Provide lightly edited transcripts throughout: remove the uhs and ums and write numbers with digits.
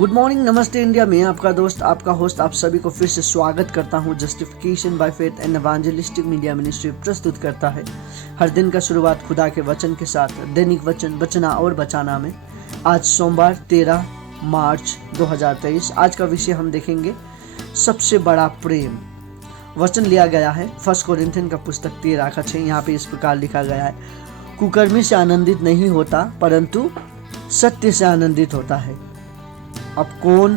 Good morning, नमस्ते India में आपका दोस्त, आपका होस्ट, आप सभी को फिर से स्वागत करता हूं। Justification by faith and evangelistic media ministry प्रस्तुत करता है हर दिन का शुरुआत खुदा के वचन के साथ, दैनिक वचन बचना और बचाना में। आज सोमवार 13 मार्च 2023। आज का विषय हम देखेंगे सबसे बड़ा प्रेम। वचन लिया गया है 1 कोरिन्थियन का पुस्तक 13:6। यहाँ पे इस प्रकार लिखा गया है, कुकर्मी से आनंदित नहीं होता परंतु सत्य से आनंदित होता है। अब कौन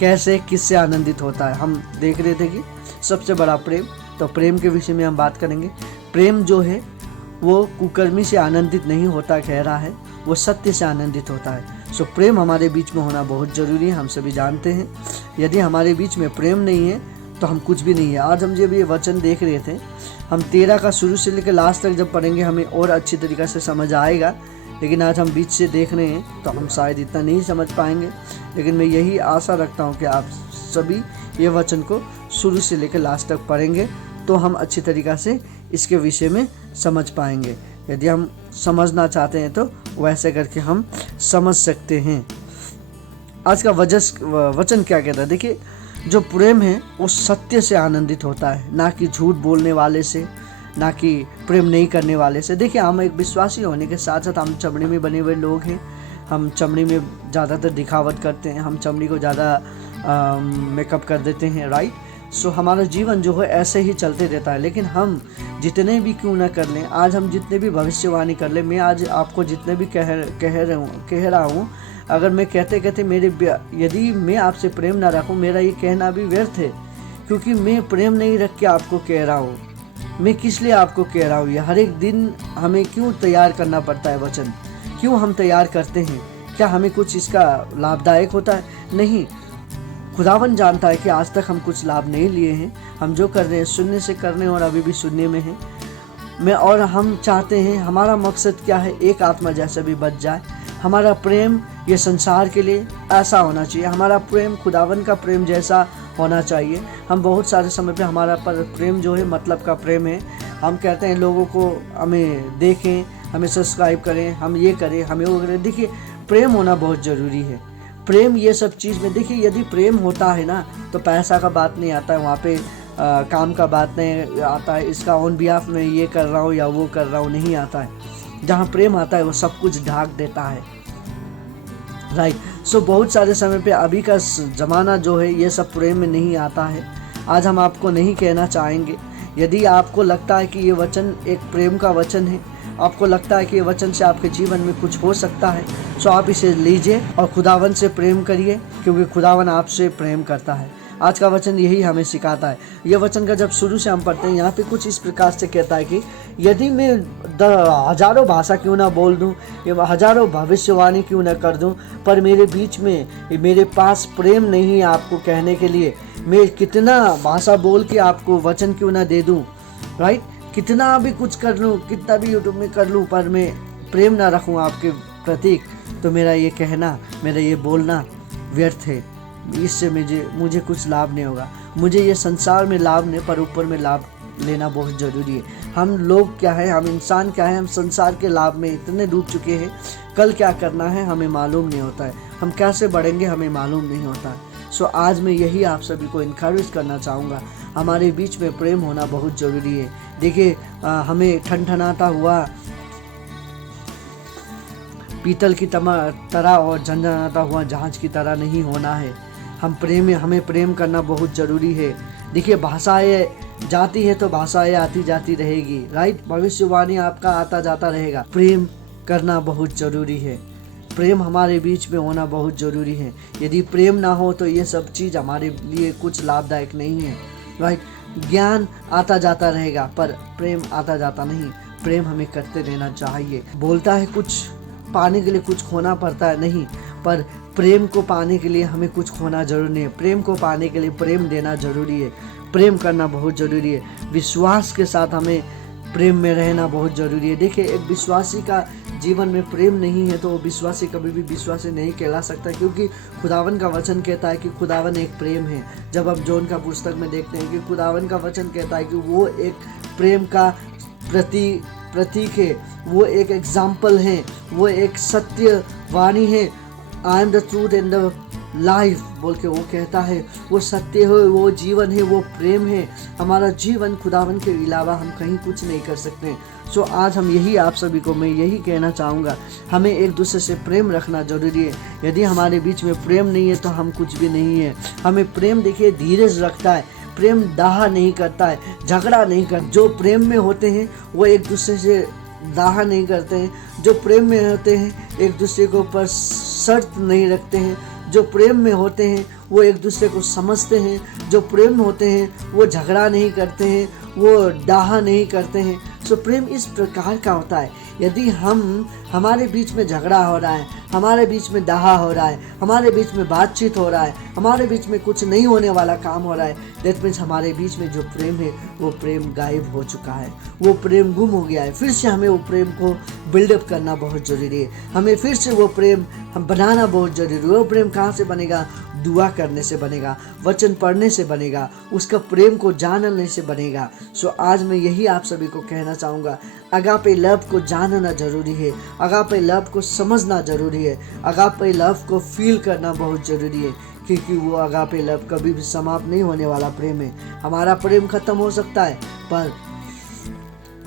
कैसे किससे आनंदित होता है, हम देख रहे थे कि सबसे बड़ा प्रेम। तो प्रेम के विषय में हम बात करेंगे। प्रेम जो है वो कुकर्मी से आनंदित नहीं होता कह रहा है, वो सत्य से आनंदित होता है। सो प्रेम हमारे बीच में होना बहुत ज़रूरी है, हम सभी जानते हैं। यदि हमारे बीच में प्रेम नहीं है तो हम कुछ भी नहीं है। आज हम जब ये वचन देख रहे थे, हम 13 का शुरू से लेकर लास्ट तक जब पढ़ेंगे हमें और अच्छी तरीक़ा से समझ आएगा, लेकिन आज हम बीच से देख रहे हैं तो हम शायद इतना नहीं समझ पाएंगे। लेकिन मैं यही आशा रखता हूं कि आप सभी ये वचन को शुरू से लेकर लास्ट तक पढ़ेंगे तो हम अच्छी तरीक़ा से इसके विषय में समझ पाएंगे। यदि हम समझना चाहते हैं तो वैसे करके हम समझ सकते हैं। आज का वचन क्या कहता है, देखिए, जो प्रेम है वो सत्य से आनंदित होता है, ना कि झूठ बोलने वाले से, ना कि प्रेम नहीं करने वाले से। देखिए, हम एक विश्वासी होने के साथ साथ हम चमड़ी में बने हुए लोग हैं। हम चमड़ी में ज़्यादातर दिखावट करते हैं, हम चमड़ी को ज़्यादा मेकअप कर देते हैं, राइट। सो हमारा जीवन जो है ऐसे ही चलते रहता है। लेकिन हम जितने भी क्यों ना कर लें, आज हम जितने भी भविष्यवाणी कर लें, मैं आज आपको जितने भी कह रहा हूँ, अगर मैं कहते यदि मैं आपसे प्रेम ना रखूँ, मेरा ये कहना भी व्यर्थ है, क्योंकि मैं प्रेम नहीं रख के आपको कह रहा हूँ। मैं किस लिए आपको कह रहा हूँ, ये हर एक दिन हमें क्यों तैयार करना पड़ता है वचन, क्यों हम तैयार करते हैं? क्या हमें कुछ इसका लाभदायक होता है? नहीं, खुदावन जानता है कि आज तक हम कुछ लाभ नहीं लिए हैं। हम जो कर रहे हैं सुनने से कर रहे हैं और अभी भी सुनने में हैं। और हम चाहते हैं, हमारा मकसद क्या है, एक आत्मा जैसे भी बच जाए। हमारा प्रेम ये संसार के लिए ऐसा होना चाहिए, हमारा प्रेम खुदावन का प्रेम जैसा होना चाहिए। हम बहुत सारे समय पे हमारा पर प्रेम जो है मतलब का प्रेम है। हम कहते हैं लोगों को हमें देखें, हमें सब्सक्राइब करें, हम ये करें, हमें वो करें। देखिए, प्रेम होना बहुत ज़रूरी है। प्रेम ये सब चीज़ में, देखिए, यदि प्रेम होता है ना तो पैसा का बात नहीं आता है वहाँ पे, काम का बात नहीं आता है, इसका ऑन बिहाफ में ये कर रहा हूँ या वो कर रहा हूँ, नहीं आता है। जहाँ प्रेम आता है वो सब कुछ ढाक देता है, राइट। सो बहुत सारे समय पे अभी का ज़माना जो है ये सब प्रेम में नहीं आता है। आज हम आपको नहीं कहना चाहेंगे। यदि आपको लगता है कि ये वचन एक प्रेम का वचन है, आपको लगता है कि ये वचन से आपके जीवन में कुछ हो सकता है, तो आप इसे लीजिए और खुदावन से प्रेम करिए, क्योंकि खुदावन आपसे प्रेम करता है। आज का वचन यही हमें सिखाता है। ये वचन का जब शुरू से हम पढ़ते हैं, यहाँ पे कुछ इस प्रकार से कहता है कि यदि मैं हजारों भाषा क्यों ना बोल दूँ, हजारों भविष्यवाणी क्यों ना कर दूँ, पर मेरे बीच में मेरे पास प्रेम नहीं है आपको कहने के लिए, मैं कितना भाषा बोल के आपको वचन क्यों ना दे दूँ, राइट। कितना भी कुछ कर लूँ, कितना भी यूट्यूब में कर लूँ, पर मैं प्रेम ना रखूँ आपके प्रतीक, तो मेरा ये कहना, मेरा ये बोलना व्यर्थ है। इससे मुझे कुछ लाभ नहीं होगा। मुझे ये संसार में लाभ नहीं, पर ऊपर में लाभ लेना बहुत ज़रूरी है। हम लोग क्या है, हम इंसान क्या है, हम संसार के लाभ में इतने डूब चुके हैं, कल क्या करना है हमें मालूम नहीं होता है, हम कैसे बढ़ेंगे हमें मालूम नहीं होता है। सो आज मैं यही आप सभी को इनकरेज करना चाहूँगा, हमारे बीच में प्रेम होना बहुत ज़रूरी है। देखिए, हमें ठनठनाता हुआ पीतल की तरह और झनझनाता हुआ जहाज की तरह नहीं होना है। हमें प्रेम करना बहुत ज़रूरी है। देखिए, भाषाएं जाती है तो भाषाएं आती जाती रहेगी, राइट। भविष्यवाणी आपका आता जाता रहेगा। प्रेम करना बहुत ज़रूरी है। प्रेम हमारे बीच में होना बहुत ज़रूरी है। यदि प्रेम ना हो तो ये सब चीज़ हमारे लिए कुछ लाभदायक नहीं है, राइट। ज्ञान आता जाता रहेगा पर प्रेम आता जाता नहीं। प्रेम हमें करते रहना चाहिए। बोलता है कुछ पाने के लिए कुछ खोना पड़ता है, नहीं, पर प्रेम को पाने के लिए हमें कुछ खोना जरूरी नहीं है। प्रेम को पाने के लिए प्रेम देना जरूरी है। प्रेम करना बहुत ज़रूरी है। विश्वास के साथ हमें प्रेम में रहना बहुत ज़रूरी है। देखिए, एक विश्वासी का जीवन में प्रेम नहीं है तो वो विश्वासी कभी भी विश्वासी नहीं कहला सकता, क्योंकि खुदावन का वचन कहता है कि खुदावन एक प्रेम है। जब हम जॉन का पुस्तक में देखते हैं कि खुदावन का वचन कहता है कि वो एक प्रेम का प्रतीक है, वो एक एग्जाम्पल है, वो एक सत्य वाणी है। I am the truth and the life बोल के वो कहता है, वो सत्य है, वो जीवन है, वो प्रेम है। हमारा जीवन खुदावन के अलावा हम कहीं कुछ नहीं कर सकते। सो आज हम यही आप सभी को मैं यही कहना चाहूँगा, हमें एक दूसरे से प्रेम रखना जरूरी है। यदि हमारे बीच में प्रेम नहीं है तो हम कुछ भी नहीं है। हमें प्रेम देखिए धीरज रखता है, प्रेम दाह नहीं करता है, झगड़ा नहीं करता। जो प्रेम में होते हैं वो एक दूसरे से दाह नहीं करते हैं। जो प्रेम में होते हैं एक दूसरे के ऊपर शर्त नहीं रखते हैं। जो प्रेम में होते हैं वो एक दूसरे को समझते हैं। जो प्रेम में होते हैं वो झगड़ा नहीं करते हैं, वो डाहा नहीं करते हैं। सो प्रेम इस प्रकार का होता है। यदि हमारे बीच में झगड़ा हो रहा है, हमारे बीच में डाहा हो रहा है, हमारे बीच में बातचीत हो रहा है, हमारे बीच में कुछ नहीं होने वाला काम हो रहा है, दैट मीन्स हमारे बीच में जो प्रेम है वो प्रेम गायब हो चुका है, वो प्रेम गुम हो गया है। फिर से हमें वो प्रेम को बिल्डअप करना बहुत ज़रूरी है। हमें फिर से वो प्रेम हम बनाना बहुत ज़रूरी है। वो प्रेम कहाँ से बनेगा? दुआ करने से बनेगा, वचन पढ़ने से बनेगा, उसका प्रेम को जानने से बनेगा। सो आज मैं यही आप सभी को कहना चाहूँगा, अगापे लव को जानना जरूरी है, अगापे लव को समझना जरूरी है, अगापे लव को फील करना बहुत जरूरी है, क्योंकि वो अगापे लव कभी भी समाप्त नहीं होने वाला प्रेम है। हमारा प्रेम खत्म हो सकता है पर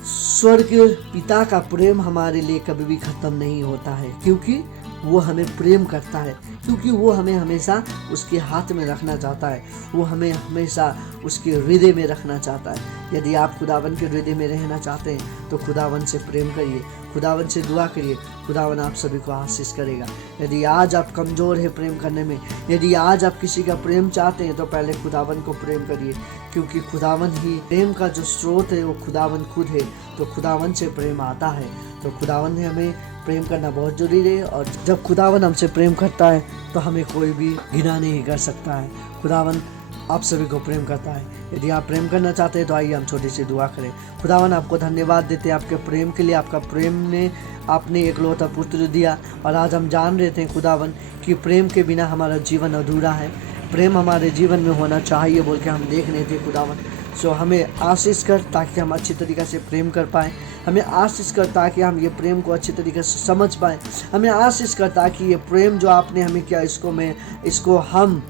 स्वर्ग पिता का प्रेम हमारे लिए कभी भी खत्म नहीं होता है, क्योंकि वो हमें प्रेम करता है, क्योंकि वो हमें हमेशा उसके हाथ में रखना चाहता है, वो हमें हमेशा उसके हृदय में रखना चाहता है। यदि आप खुदावन के हृदय में रहना चाहते हैं तो खुदावन से प्रेम करिए, खुदावन से दुआ करिए, खुदावन आप सभी को आशीष करेगा। यदि आज आप कमज़ोर है प्रेम करने में, यदि आज आप किसी का प्रेम चाहते हैं तो पहले खुदावन को प्रेम करिए, क्योंकि खुदावन ही प्रेम का जो स्रोत है वो खुदावन खुद है। तो खुदावन से प्रेम आता है, तो खुदावन ने हमें प्रेम करना बहुत जरूरी है। और जब खुदावन हमसे प्रेम करता है तो हमें कोई भी घृणा नहीं कर सकता है। खुदावन आप सभी को प्रेम करता है। यदि आप प्रेम करना चाहते हैं तो आइए हम छोटी सी दुआ करें। खुदावन आपको धन्यवाद देते हैं आपके प्रेम के लिए। आपका प्रेम ने आपने एकलौता पुत्र दिया, और आज हम जान रहे थे खुदावन कि प्रेम के बिना हमारा जीवन अधूरा है। प्रेम हमारे जीवन में होना चाहिए बोल के हम देख रहे थे खुदावन। सो हमें आशीष कर ताकि हम अच्छी तरीक़े से प्रेम कर पाएँ। हमें आशीष कर ताकि हम ये प्रेम को अच्छी तरीके से समझ पाएँ। हमें आशीष कर ताकि ये प्रेम जो आपने हमें किया इसको हम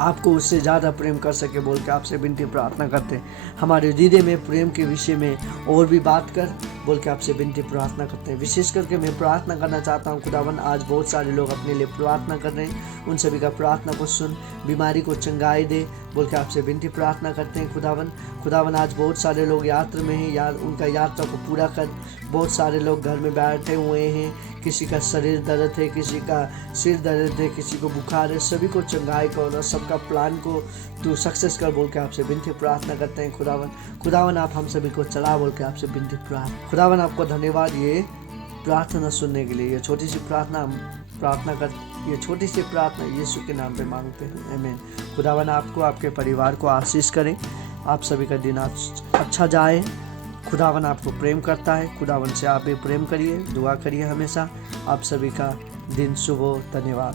आपको उससे ज़्यादा प्रेम कर सके बोल के आपसे विनती प्रार्थना करते हैं। हमारे हृदय में प्रेम के विषय में और भी बात कर बोल के आपसे विनती प्रार्थना करते हैं। विशेष करके मैं प्रार्थना करना चाहता हूँ खुदावन, आज बहुत सारे लोग अपने लिए प्रार्थना कर रहे हैं, उन सभी का प्रार्थना को सुन, बीमारी को चंगाई दे बोल के आपसे विनती प्रार्थना करते हैं। खुदावन आज बहुत सारे लोग यात्रा में हैं, यार उनका यात्रा को पूरा कर। बहुत सारे लोग घर में बैठे हुए हैं, किसी का शरीर दर्द है, किसी का सिर दर्द है, किसी को बुखार है, सभी को चंगाई करो, सबका प्लान को तू सक्सेस कर बोल के आपसे विनती प्रार्थना करते हैं। खुदावन आप हम सभी को चला बोल के आपसे विनती प्रार्थना। खुदावन आपको धन्यवाद ये प्रार्थना सुनने के लिए। ये छोटी सी प्रार्थना यीशु के नाम पे मांगते हैं, आमीन। खुदावन आपको आपके परिवार को आशीष करें, आप सभी का दिन आज अच्छा जाए। खुदावन आपको प्रेम करता है, खुदावन से आप भी प्रेम करिए, दुआ करिए हमेशा। आप सभी का दिन शुभ हो। धन्यवाद।